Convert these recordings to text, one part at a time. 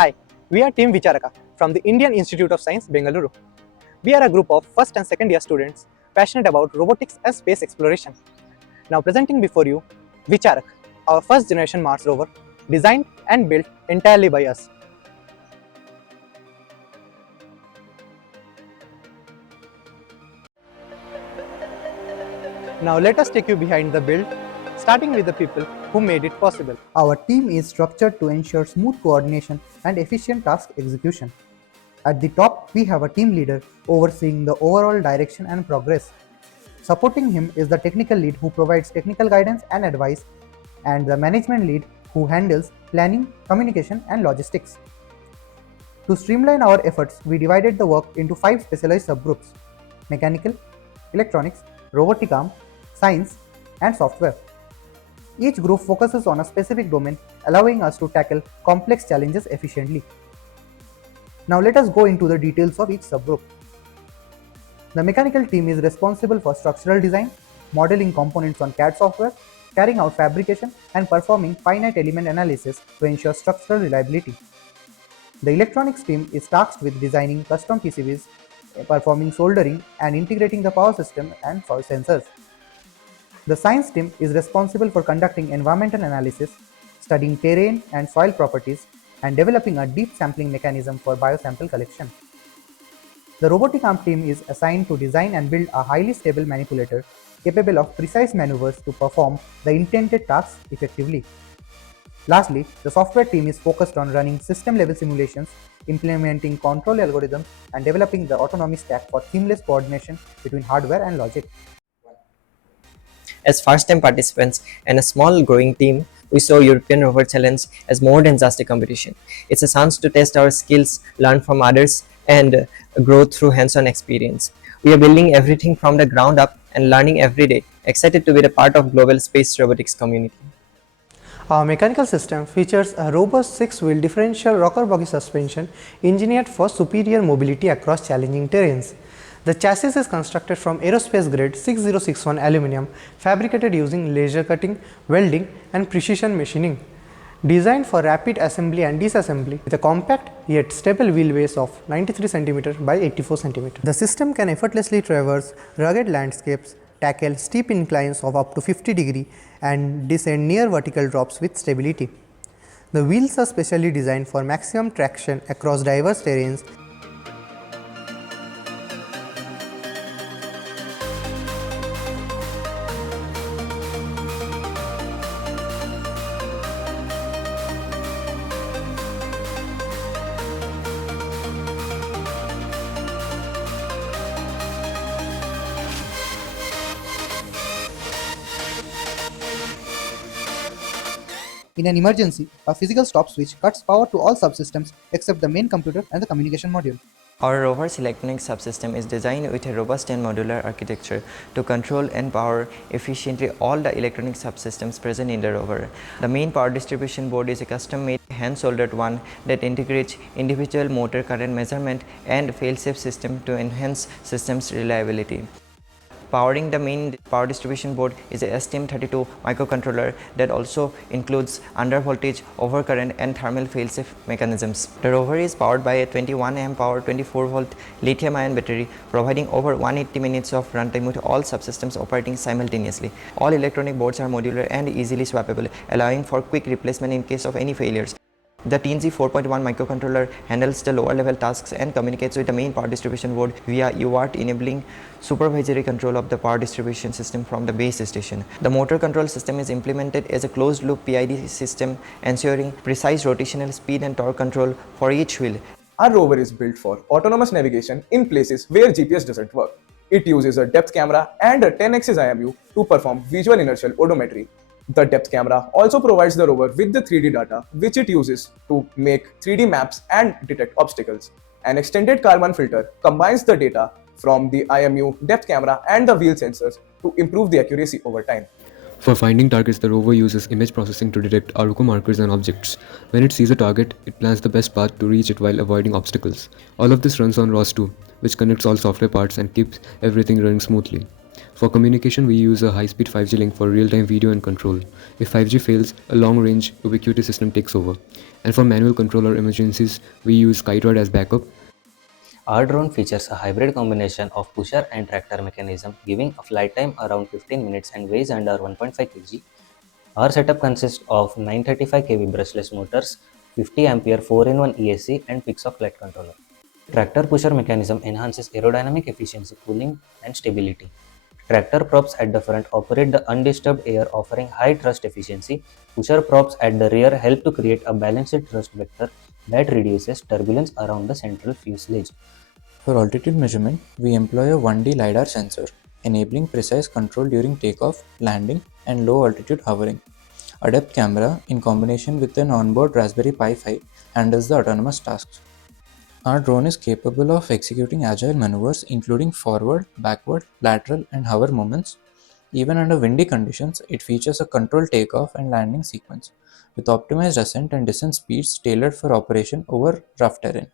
Hi, we are Team Vicharaka from the Indian Institute of Science, Bengaluru. We are a group of first and second year students passionate about robotics and space exploration. Now presenting before you VICHARAK, our first generation Mars rover, designed and built entirely by us. Now let us take you behind the build, starting with the people who made it possible. Our team is structured to ensure smooth coordination and efficient task execution. At the top, we have a team leader overseeing the overall direction and progress. Supporting him is the technical lead who provides technical guidance and advice, and the management lead who handles planning, communication, and logistics. To streamline our efforts, we divided the work into 5 specialized subgroups: mechanical, electronics, robotic arm, science, and software. Each group focuses on a specific domain, allowing us to tackle complex challenges efficiently. Now let us go into the details of each subgroup. The mechanical team is responsible for structural design, modeling components on CAD software, carrying out fabrication, and performing finite element analysis to ensure structural reliability. The electronics team is tasked with designing custom PCBs, performing soldering, and integrating the power system and sensors. The science team is responsible for conducting environmental analysis, studying terrain and soil properties, and developing a deep sampling mechanism for biosample collection. The robotic arm team is assigned to design and build a highly stable manipulator capable of precise maneuvers to perform the intended tasks effectively. Lastly, the software team is focused on running system-level simulations, implementing control algorithms, and developing the autonomy stack for seamless coordination between hardware and logic. As first-time participants and a small growing team, we saw European Rover Challenge as more than just a competition. It's a chance to test our skills, learn from others, and grow through hands-on experience. We are building everything from the ground up and learning every day. Excited to be a part of global space robotics community. Our mechanical system features a robust 6-wheel differential rocker bogie suspension engineered for superior mobility across challenging terrains. The chassis is constructed from aerospace grade 6061 aluminum fabricated using laser cutting, welding, and precision machining. Designed for rapid assembly and disassembly with a compact yet stable wheelbase of 93 cm by 84 cm. The system can effortlessly traverse rugged landscapes, tackle steep inclines of up to 50 degrees, and descend near vertical drops with stability. The wheels are specially designed for maximum traction across diverse terrains. In an emergency, a physical stop switch cuts power to all subsystems except the main computer and the communication module. Our rover's electronic subsystem is designed with a robust and modular architecture to control and power efficiently all the electronic subsystems present in the rover. The main power distribution board is a custom-made hand-soldered one that integrates individual motor current measurement and fail-safe system to enhance system's reliability. Powering the main power distribution board is a STM32 microcontroller that also includes undervoltage, overcurrent, and thermal failsafe mechanisms. The rover is powered by a 21 amp hour 24-volt lithium-ion battery, providing over 180 minutes of runtime with all subsystems operating simultaneously. All electronic boards are modular and easily swappable, allowing for quick replacement in case of any failures. The TNG 4.1 microcontroller handles the lower level tasks and communicates with the main power distribution board via UART, enabling supervisory control of the power distribution system from the base station. The motor control system is implemented as a closed loop PID system, ensuring precise rotational speed and torque control for each wheel. Our rover is built for autonomous navigation in places where GPS doesn't work. It uses a depth camera and a 10-axis IMU to perform visual inertial odometry. The depth camera also provides the rover with the 3D data, which it uses to make 3D maps and detect obstacles. An extended carbon filter combines the data from the IMU, depth camera, and the wheel sensors to improve the accuracy over time. For finding targets, the rover uses image processing to detect Aruko markers and objects. When it sees a target, it plans the best path to reach it while avoiding obstacles. All of this runs on ROS2, which connects all software parts and keeps everything running smoothly. For communication, we use a high-speed 5G link for real-time video and control. If 5G fails, a long-range ubiquitous system takes over. And for manual control or emergencies, we use kite rod as backup. Our drone features a hybrid combination of pusher and tractor mechanism, giving a flight time around 15 minutes and weighs under 1.5 kg. Our setup consists of 935 kV brushless motors, 50 ampere 4-in-1 ESC and Pixoc light controller. Tractor pusher mechanism enhances aerodynamic efficiency, cooling and stability. Tractor props at the front operate the undisturbed air, offering high thrust efficiency. Pusher props at the rear help to create a balanced thrust vector that reduces turbulence around the central fuselage. For altitude measurement, we employ a 1D LiDAR sensor, enabling precise control during takeoff, landing, and low altitude hovering. A depth camera, in combination with an onboard Raspberry Pi 5, handles the autonomous tasks. Our drone is capable of executing agile maneuvers including forward, backward, lateral, and hover movements. Even under windy conditions, it features a controlled takeoff and landing sequence, with optimized ascent and descent speeds tailored for operation over rough terrain.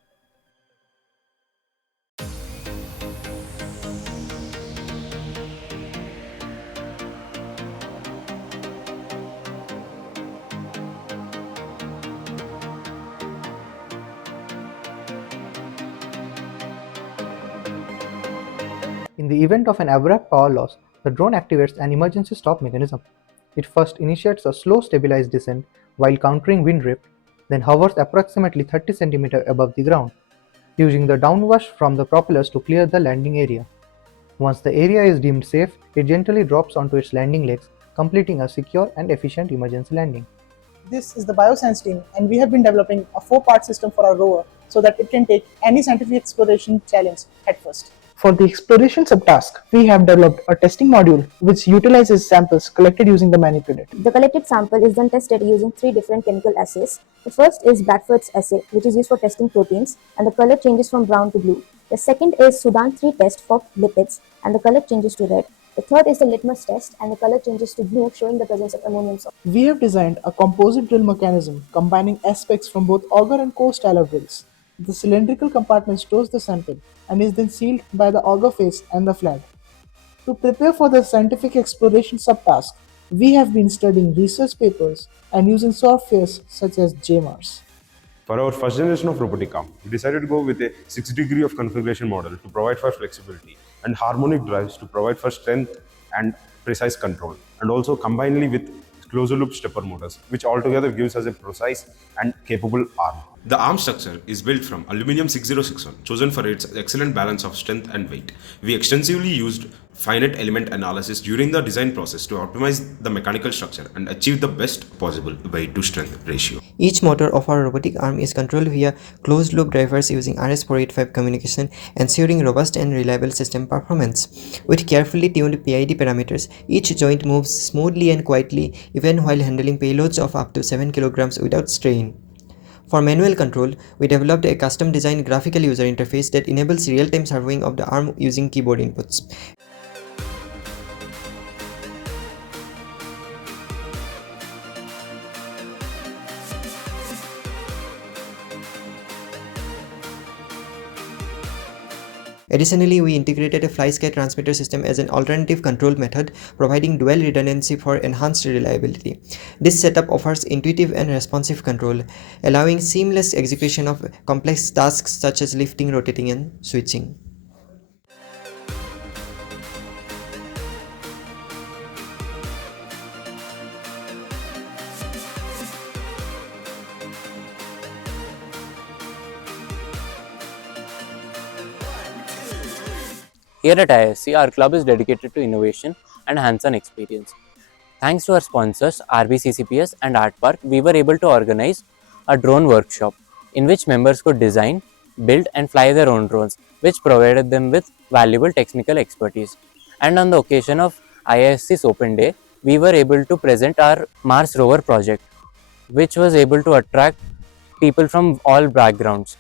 In the event of an abrupt power loss, the drone activates an emergency stop mechanism. It first initiates a slow stabilized descent while countering wind drift, then hovers approximately 30 cm above the ground, using the downwash from the propellers to clear the landing area. Once the area is deemed safe, it gently drops onto its landing legs, completing a secure and efficient emergency landing. This is the Biosense team, and we have been developing a 4-part system for our rover so that it can take any scientific exploration challenge headfirst. For the exploration subtask, we have developed a testing module which utilizes samples collected using the manipulator. The collected sample is then tested using 3 different chemical assays. The first is Bradford's assay, which is used for testing proteins, and the color changes from brown to blue. The second is Sudan 3 test for lipids, and the color changes to red. The third is the litmus test, and the color changes to blue, showing the presence of ammonium salt. We have designed a composite drill mechanism combining aspects from both auger and core style of drills. The cylindrical compartment stores the sample and is then sealed by the auger face and the flag. To prepare for the scientific exploration subtask, we have been studying research papers and using softwares such as JMARS. For our first generation of robotic arm, we decided to go with a 6-degree of configuration model to provide for flexibility and harmonic drives to provide for strength and precise control, and also combinedly with closed loop stepper motors, which altogether gives us a precise and capable arm. The arm structure is built from aluminum 6061, chosen for its excellent balance of strength and weight. We extensively used finite element analysis during the design process to optimize the mechanical structure and achieve the best possible weight to strength ratio. Each motor of our robotic arm is controlled via closed-loop drivers using RS485 communication, ensuring robust and reliable system performance. With carefully tuned PID parameters, each joint moves smoothly and quietly even while handling payloads of up to 7 kg without strain. For manual control, we developed a custom-designed graphical user interface that enables real-time servoing of the arm using keyboard inputs. Additionally, we integrated a FlySky transmitter system as an alternative control method, providing dual redundancy for enhanced reliability. This setup offers intuitive and responsive control, allowing seamless execution of complex tasks such as lifting, rotating, and switching. Here at IISc, our club is dedicated to innovation and hands-on experience. Thanks to our sponsors RBCCPS and Art Park, we were able to organize a drone workshop in which members could design, build and fly their own drones, which provided them with valuable technical expertise. And on the occasion of IISc's Open Day, we were able to present our Mars rover project, which was able to attract people from all backgrounds.